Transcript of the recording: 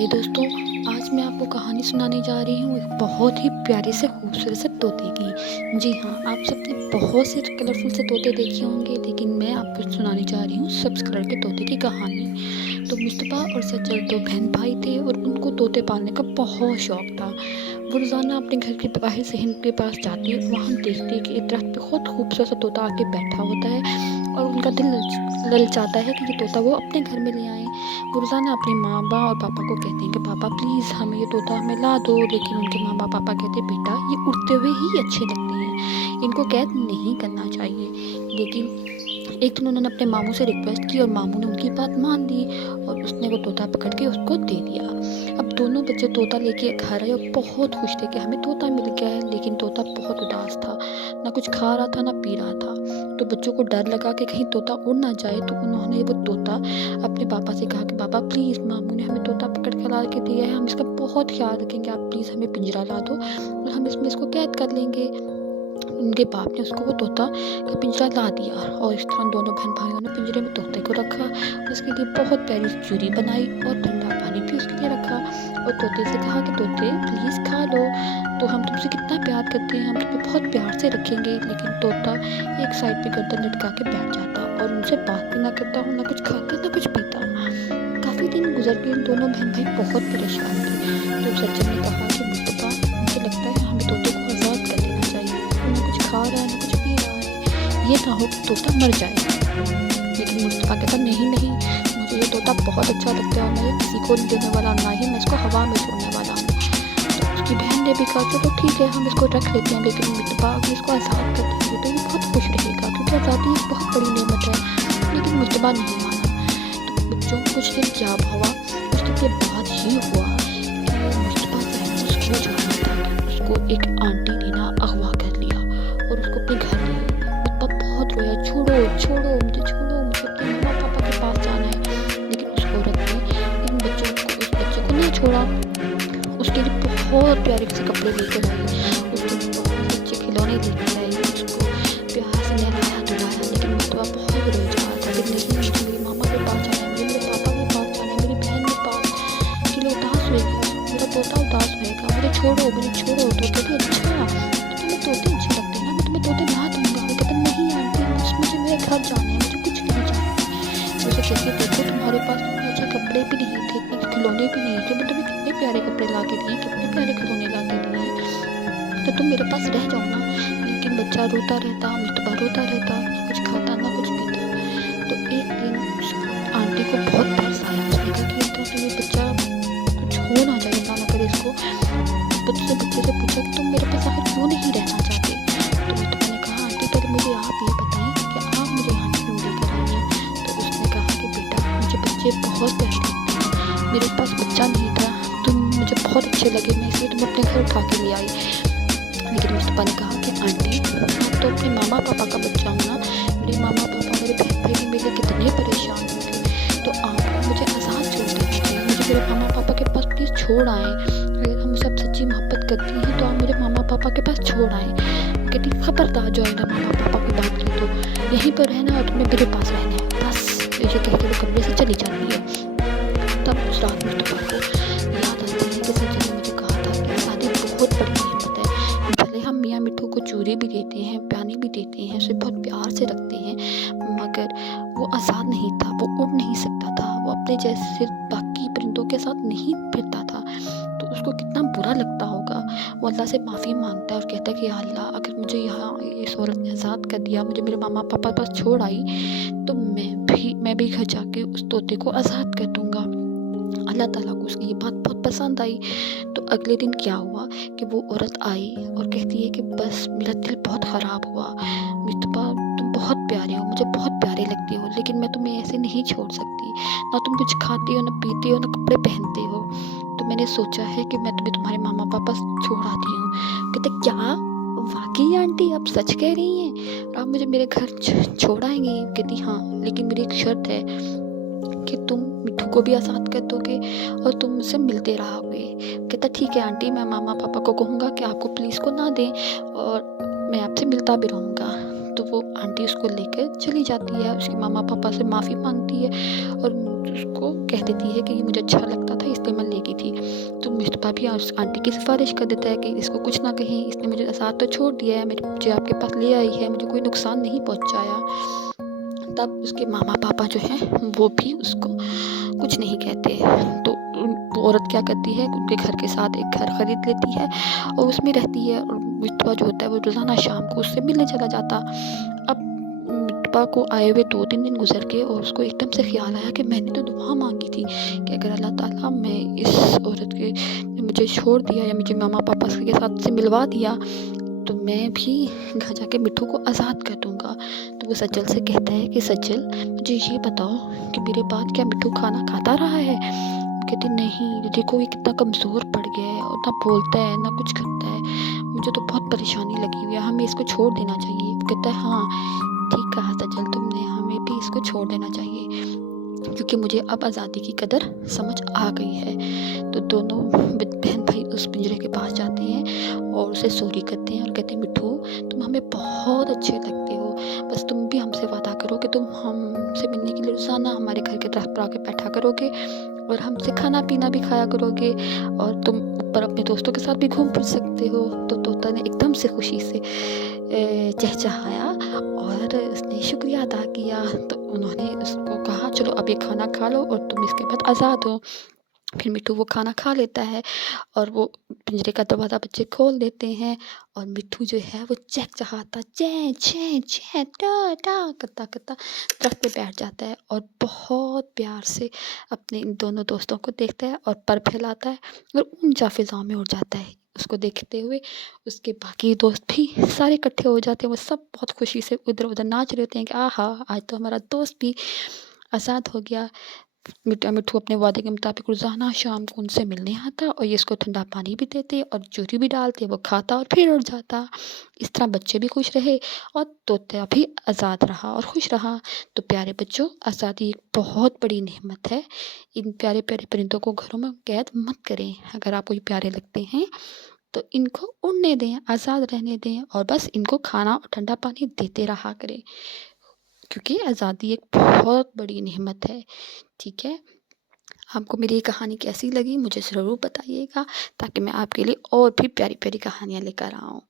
प्यारे दोस्तों, आज मैं आपको कहानी सुनाने जा रही हूँ एक बहुत ही प्यारे से खूबसूरत से तोते की। जी हाँ, आप सबने बहुत से कलरफुल से तोते देखे होंगे, लेकिन मैं आपको सुनाने जा रही हूँ सब्ज़ कलर के तोते की कहानी। तो मुस्तफ़ा और सज्जल दो बहन भाई थे और उनको तोते पालने का बहुत शौक़ था। वो रोज़ाना अपने घर के बाहर से हिंद के पास जाते और वहाँ देखते कि एक दरख्त पे बहुत खूबसूरत सा तोता आके बैठा होता है और उनका दिल ललचाता है कि ये तोता वो अपने घर में ले आएँ। वो रोज़ाना अपनी माँ और पापा को कहते हैं कि पापा प्लीज़ हमें ये तोता हमें ला दो, लेकिन उनके माँ पापा कहते बेटा ये उड़ते हुए ही अच्छे लगते हैं, इनको कैद नहीं करना चाहिए। लेकिन एक दिन उन्होंने अपने मामू से रिक्वेस्ट की और मामू ने उनकी बात मान ली और उसने वो तोता पकड़ के उसको दे दिया। अब दोनों बच्चे तोता लेके घर आए और बहुत खुश थे कि हमें तोता मिल गया है, लेकिन तोता बहुत उदास था, ना कुछ खा रहा था ना पी रहा था। तो बच्चों को डर लगा कि कहीं तोता उड़ ना जाए, तो उन्होंने वो तोता अपने पापा से कहा कि पापा प्लीज़ मामू ने हमें तोता पकड़ के ला के दिया है, हम इसका बहुत ख्याल रखेंगे, आप प्लीज़ हमें पिंजरा ला दो और हम इसमें इसको कैद कर लेंगे। उनके बाप ने उसको वो तोता का पिंजरा ला दिया और इस तरह दोनों बहन भाइयों ने पिंजरे में तोते को रखा, उसके लिए बहुत प्यारी चूरी बनाई और ठंडा पानी भी उसके लिए रखा और तोते से कहा कि तोते प्लीज़ खा लो, तो हम तुमसे कितना प्यार करते हैं, हम तुम्हें बहुत प्यार से रखेंगे। लेकिन तोता एक साइड पे गर्दन लटका के बैठ जाता और उनसे बात भी ना करता, ना कुछ खाता ना कुछ पीता। काफ़ी दिन गुजर गए, दोनों बहन भाई बहुत परेशान थे। तो सज्जन ने कहा कि मुस्तफ़ा मुझे लगता है हमें तोते को आज़ाद कर देना चाहिए, ना कुछ खा रहा है ना कुछ पी रहा है, ये ना हो कि तोता मर जाए। लेकिन मुस्तफ़ा कहता नहीं नहीं, मुझे ये तोता बहुत अच्छा लगता है और मैं ये किसी को नहीं देने वाला, ना ही मैं इसको हवा में छोड़ने वाला हूँ। तो उसकी बहन ने भी कहा चलो ठीक है हम इसको रख लेते हैं, लेकिन मुस्तफ़ा अगर इसको आज़ाद कर देंगे तो ये बहुत खुश रहेगा, क्योंकि आज़ादी एक बहुत बड़ी नेमत है। लेकिन मुस्तफ़ा नहीं माना। तो बच्चों कुछ दिन क्या हुआ, कुछ दिन के बाद ये हुआ कि मुस्तफ़ा जो है उसको जाना था, उसको एक आंटी ने ना अगवा कर लिया और उसको अपने घर ले गई। मुस्तफ़ा बहुत रोया, छोड़ो छोड़ो मुझे, छोड़ो मुझे अपने मम्मा पापा के पास जाना है। लेकिन उस औरत ने उस बच्चे को नहीं छोड़ा, उसके लिए बहुत प्यारे से कपड़े लेकर आई, उसके बहुत अच्छे खिलौने लेकर आई, उसको प्यार से नहलाया धुलाया। लेकिन मुस्तफ़ा बहुत रो रहा था कि नहीं मुझे मेरी मामा के पास जाना है, मेरे पापा के पास जाना है, मेरी बहन के पास, कि उदास होएगी, मेरा तोता उदास होएगा, मुझे छोड़ो तो कहती अच्छा तो तुम्हें तोते अच्छे लगते हैं ना, मैं तुम्हें तोते ला दूँगा। वो कहता नहीं आंटी मुझे मेरे घर जाना है, मुझे कुछ नहीं चाहिए। उसे कहती देखो तुम्हारे पास अच्छे कपड़े भी नहीं थे, इतने खिलौने भी नहीं थे, मैं तुम्हें कितने प्यारे कपड़े ला के दिए, कितने प्यारे खिलौने ला के दिए, तो तुम मेरे पास रह जाओ ना। लेकिन बच्चा रोता रहता, मुस्तफ़ा रोता रहता, ना कुछ खाता ना कुछ पीता। तो एक दिन आंटी को बहुत तरस आया, उसने कहा कि तो ये बच्चा कुछ हो ना जाए, ना करे इसको। बच्चे से पूछा कि तुम मेरे पास आखिर क्यों नहीं रहना चाहते। तो मुस्तफ़ा ने कहा आंटी पहले मुझे आप ये बताएं कि आप मुझे यहाँ क्यों लेकर आई हैं। तो उसने कहा कि बेटा मुझे बच्चे बहुत प्यारे लगते हैं, मेरे पास बच्चा नहीं था, तुम मुझे बहुत अच्छे लगे, मैं इसलिए तुम्हें अपने घर उठा के ले आई। लेकिन मुस्तफ़ा ने कहा कि आंटी तो अपने मामा पापा का बच्चा हूँ ना, मेरे मामा पापा मेरे बहन भाई भी मेरे कितने परेशान होंगे, तो आप मुझे आज़ाद छोड़ देना चाहिए, मुझे मेरे मामा पापा के पास प्लीज़ छोड़ आएँ। अगर हम सब सच्ची मोहब्बत करती हैं तो आप मुझे मामा पापा के पास छोड़ आएँ। कहती खबरदार जो आइंदा मामा पापा की बात की तो यहीं पर रहना और तुम्हें मेरे पास रहना है, बस ऐसे कहकर वो कमरे से चली जाती है। तब उस रात मुस्तफ़ा को याद आती है कि सच्ची ने मुझे कहा था कि शादी बहुत बड़ी नेमत है, भले हम मियाँ मिट्ठू को चूरी भी देते हैं, पानी भी देते हैं, उसे बहुत प्यार से रखते हैं, मगर वो आज़ाद नहीं था, वो उड़ नहीं सकता था, वो अपने जैसे बाकी परिंदों के साथ नहीं फिरता था। तो उसको कितना बुरा लगता होगा। वो अल्लाह से माफ़ी मांगता है और कहता है कि अल्लाह अगर मुझे यहाँ इस औरत ने आज़ाद कर दिया, मुझे मेरे मामा पापा पास छोड़ आई, तो मैं भी घर जाके उस तोते को आज़ाद कर दूँगा। अल्लाह ताला को उसकी ये बात बहुत पसंद आई। तो अगले दिन क्या हुआ कि वो औरत आई और कहती है कि बस मेरा दिल बहुत ख़राब हुआ, मुस्तफ़ा तुम बहुत प्यारे हो, मुझे बहुत प्यारे लगते हो, लेकिन मैं तुम्हें ऐसे नहीं छोड़ सकती, ना तुम कुछ खाती हो ना पीती हो ना कपड़े पहनते हो, तो मैंने सोचा है कि मैं तुम्हें तुम्हारे मामा पापा छोड़ आती हूँ। कहते क्या वाकई आंटी आप सच कह रही हैं, आप मुझे मेरे घर छोड़ आएंगी। कहती हाँ, लेकिन मेरी एक शर्त है कि तुम मिट्ठू को भी आज़ाद कर दोगे और तुम मुझसे मिलते रहोगे। कहता ठीक है आंटी, मैं मामा पापा को कहूँगा कि आपको पुलिस को ना दें और मैं आपसे मिलता भी रहूँगा। तो वो आंटी उसको लेकर चली जाती है, उसके मामा पापा से माफ़ी मांगती है और उसको कह देती है कि ये मुझे अच्छा लगता था इसलिए मैं ले गई थी। तो मुस्तफ़ा भी उस आंटी की सिफारिश कर देता है कि इसको कुछ ना कहें, इसने मुझे साथ तो छोड़ दिया है, मुझे आपके पास ले आई है, मुझे कोई नुकसान नहीं पहुँचाया। तब उसके मामा पापा जो हैं वो भी उसको कुछ नहीं कहते। तो वो औरत क्या करती है, उनके घर के साथ एक घर खरीद लेती है और उसमें रहती है, और मुस्तफ़ा जो होता है वो रोज़ाना शाम को उससे मिलने चला जाता। अब मुस्तफ़ा को आए हुए 2-3 दिन गुजर गए और उसको एकदम से ख्याल आया कि मैंने तो दुआ मांगी थी कि अगर अल्लाह ताला मैं इस औरत के ने मुझे छोड़ दिया या मुझे मामा पापा के साथ से मिलवा दिया तो मैं भी घर जाके मिट्ठू को आज़ाद कर दूँगा। तो वो सज्जल से कहता है कि सज्जल मुझे ये बताओ कि मेरे बाद क्या मिट्ठू खाना खाता रहा है? कहती नहीं, देखो ये कितना कमज़ोर पड़ गया है और ना बोलता है ना कुछ करता है, मुझे तो बहुत परेशानी लगी हुई है, हमें इसको छोड़ देना चाहिए। वो कहता है हाँ, ठीक कहा सज्जल तुमने, हमें भी इसको छोड़ देना चाहिए क्योंकि मुझे अब आज़ादी की कदर समझ आ गई है। तो दोनों बहन भाई उस पिंजरे के पास जाते हैं और उसे सॉरी करते हैं और कहते हैं मिट्ठू तुम हमें बहुत अच्छे लगते हो, बस तुम भी हमसे वादा करो कि तुम हमसे मिलने के लिए रोज़ाना हमारे घर के दरख्त पर आके बैठा करोगे और हमसे खाना पीना भी खाया करोगे और तुम ऊपर अपने दोस्तों के साथ भी घूम फिर सकते हो। तो तोता ने एकदम से खुशी से चहचहाया और उसने शुक्रिया अदा किया। तो उन्होंने उसको कहा चलो अब ये खाना खा लो और तुम इसके बाद आज़ाद हो। फिर मिट्ठू वो खाना खा लेता है और वो पिंजरे का दरवाज़ा बच्चे खोल देते हैं और मिट्ठू जो है वो चहचहाता चैं चैं चैं टा टा करता करता दरख्त पे बैठ जाता है और बहुत प्यार से अपने इन दोनों दोस्तों को देखता है और पर फैलाता है और ऊंचा फिज़ाओं में उड़ जाता है। उसको देखते हुए उसके बाकी दोस्त भी सारे इकट्ठे हो जाते हैं, वो सब बहुत खुशी से इधर उधर नाच रहे होते हैं कि आहा आज तो हमारा दोस्त भी आज़ाद हो गया। मिट्ठू अपने वादे के मुताबिक रोज़ाना शाम को उनसे मिलने आता और ये इसको ठंडा पानी भी देते और चूरी भी डालते, वो खाता और फिर उड़ जाता। इस तरह बच्चे भी खुश रहे और तोता भी आज़ाद रहा और खुश रहा। तो प्यारे बच्चों, आज़ादी एक बहुत बड़ी नेमत है। इन प्यारे प्यारे परिंदों को घरों में कैद मत करें। अगर आपको ये प्यारे लगते हैं तो इनको उड़ने दें, आज़ाद रहने दें और बस इनको खाना और ठंडा पानी देते रहा करें क्योंकि आज़ादी एक बहुत बड़ी नेमत है। ठीक है? आपको मेरी ये कहानी कैसी लगी मुझे ज़रूर बताइएगा ताकि मैं आपके लिए और भी प्यारी प्यारी कहानियाँ लेकर आऊँ।